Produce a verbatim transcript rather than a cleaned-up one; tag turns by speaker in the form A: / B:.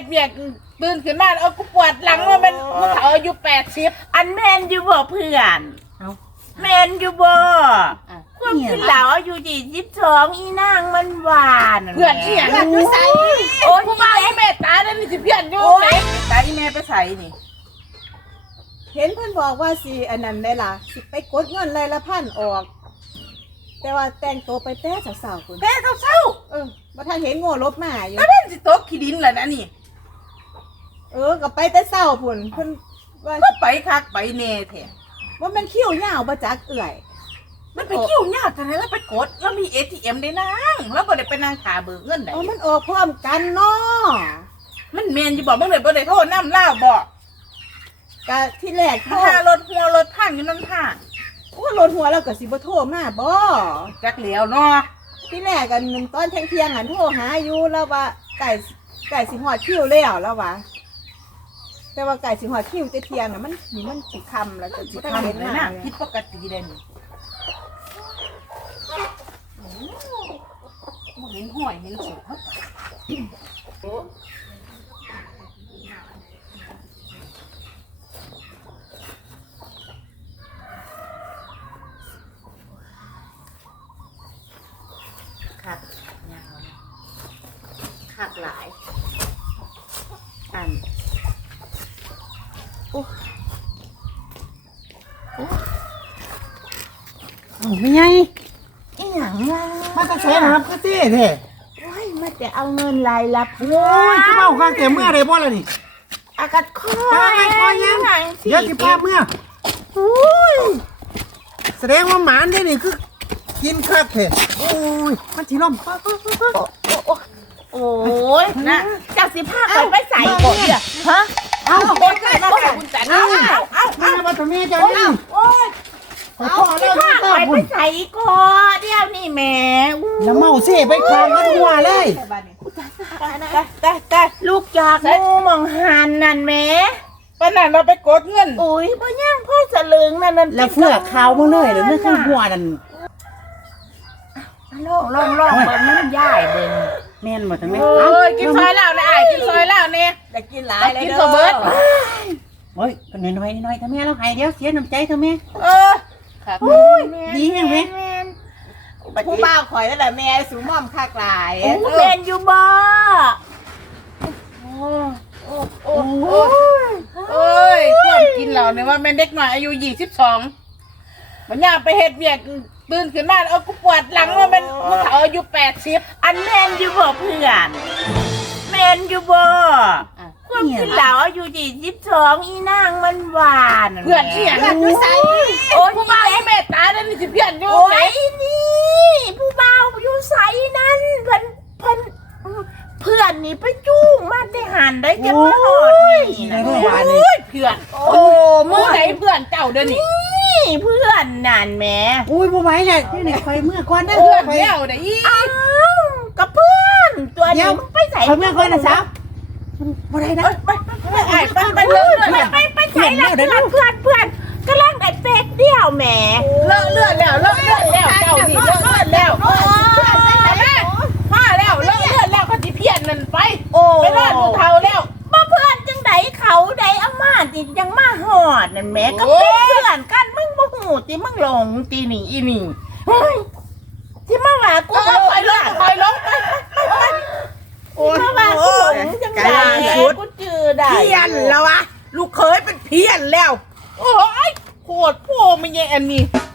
A: เวียกตื่นขึ้นมาเอากูปวดหลังว่ามันกูเฒ่าอายุแปดสิบ
B: อันแมนอยู่บ่เพื่อนแมนอยู่บ่ความคิดเหล่าอายุยี่สิบสองอีนางมันหวาน
A: เพื่อนที่อย่างนั้นใส่โอ้ยผู้บ่าวแม่ตาได้นี่สิเพื่อนอยู่ไหนตาอีแม่ไปใส่นี่
C: เห็นเพิ่นบอกว่าสิอันนั้นได้ล่ะสิไปกดเงินรายละพันออกแต่ว่าแต่งตัวไปแต่สาวๆคุณ
A: แต่เศร้า
C: เออบ่ทันเห็นโง่ลบมาอยู่
A: แล้วมันสิตกขี้ดินล่ะนะนี่
C: เออก็ไปแต่เช้าพุ่นเพิ่นว่า
A: ก็ไปคักไปแน่แท้
C: ว่ามันคิ้วยาวบ่จักเอื่อย
A: มันไปคิ้วยากจังได๋แล้วไปกดแล้วมี เอ ที เอ็ม ได้นางแล้วบ่ได้ไปนั่งขาเบิกเงินได้
C: อ๋อมันออกพร้อมกันเนาะ
A: มันแม่นอยู่บ่มึงเลยบ่ได้โทษนำลาวบ่
C: ก็ที่แรกโทร
A: ค่ารถหัวรถพังอยู่นำทาง
C: โอ้รถหัวแล้วก็สิบ่โทรมาบ่
A: จักแล้วเนาะ
C: ที่แรกกันตอนเที่ยงๆอันโทรหาอยู่แล้วว่าไก่ไก่สิฮอดคิวแล้วแล้วว่าแต่ว่าไก่สิฮอดคิวแต่เที่ยงน่ะมันนี่มันสิค่ำแล้วก็สิ
A: ทำ
C: เห็น
A: เลย
C: หน้า
A: นะผิดปกติเด้นี่บ่เห็นห้อยเห็นสุก
B: ขัดขัดหลายอันโอ้โอ้โอ้ไม่ไงอีหยังล่ะ
D: มาจะใช้นะครับก็เจ๊เท่
B: ว้ายมาแต่เอาเงินรายรับ
D: โอ้ยจะเมาข้างเต็มเมื่อไรบ่ล่ะนี่
B: อากาศคอ
D: อากาศคอยังเดี๋ยวสิพาเมื่อ
B: โอ้ย
D: แสดงว่าหมานได้นี่คือกินคักเท่โอ้ยมันสิล้ม
B: โอ้ยนะจากสิพาไปไปใส่ก่อนเนี่ยฮะ
A: เอาโอ้ยมาใส่คุณจันเอาเอาเอา
D: มาบ่ทำแม่เจ้านี่
B: โอ้ยเอาสิพาไปไปใส่ก่อนเดี๋ยวนี่แม่
D: แล้วเมาเซ่ไปคลองกันหัวเลย
B: แต่แต่ลูกจากงูมองหันนั่นแม่
A: ปานนั้นเราไปกดเงิน
B: โอ้ยพ่อย่างพ่อสลึงนั่นนั่น
D: แล้วเฟือกขาวมาเลยแล้วไม่คือหัวนั่น
B: ลองลองลองเบิ่งมันย่ายเบิ่ง
D: แม่นบ่ทำแม่
A: โอ้ยกินซอยแล้วนะอ้ายกินซอยแล้วเนี่ย
C: อยากกินหลายเลย
A: กินซอยเบิด
D: โอ้ยก็น้อยๆน้อยๆทำแม่แล้วให้เดี๋ยวเสียน้ำใจทำแม่
A: เออ
D: โอ้ยดีแฮงแม่
C: ผู้บ่าวข่อยนั่นแหละแม่สูงม่อมคักหลาย
B: โอ้แม่นอยู่บ่
A: โอ้โอ้โอ้โอ้ยความกินเหล่าเนี่ยว่าแม่เด็กหน่อยอายุยี่สิบสองมันยากไปเฮ็ดเวียกตื่นขึ้นมาเอากูปวดหลังว่ามันกูเฒ่าอายุแปดสิบ
B: อันแม่นอยู่บ่เพื่อนแม่นอยู่บ่ความคิดเหล่าอายุยี่สิบสองอีนางมันหวาน
A: เพื่อนที่อย่างนั้นใส่โอ้ยผู้บ่าวแม่ตาได้นี่สิเพื่อนอยู่ไหน
B: นี่ผู้บ่าวอยู่ใส่นั่นเพิ่นเพิ่นเพื่อนนี่ไปจุ้งมาได้หันได้จะมาหอดนี่นะ
A: โอ้ยเพื่อนโอ้มือไหนเพื่อนเจ้าเด้อนี่
B: เพื่อนนั่นแม่
D: อุ้ยบ่ไหวเลยนี่นี่คอยเมื่อก่อนได้
A: เพื่อนเดียวได้อี
B: อ้าวกับเพื่อนตัวนี้ไปใส่
D: คอยเมื่อก่อนนะสาวบ่ได้นะ
B: ไปไปไปไปไปไปใส่ละเพื่อนเพื่อนเพื่อนกำลังไอ้เป็ดเดียวแม่
A: เลอะเลือดแล้วเลอะเลือดแล้วเจ้านี่เลอะเลือดแล้วมาแล้วเลอะเลือดแล้วก็สิเพี้ยนนั่นไปไปรอดผู้เฒ่าแล้ว
B: มาเพื่อนจังไดเขาไดเอามาติยังมาหอดนั่นแม่ก็เป็นเพื่อนกันมึงบ่หูติมึงหลงตีนี่อีนี่เฮ้ยที่มาว่ากู
A: ไปลงไปลง
B: ที่มาว่ากูหลงจังไดกูจือได้
A: เพี้ยนแล้ววะลูกเคยเป็นเพี้ยนแล้วโอ้ยโคตรพ่อไม่แย่อันนี้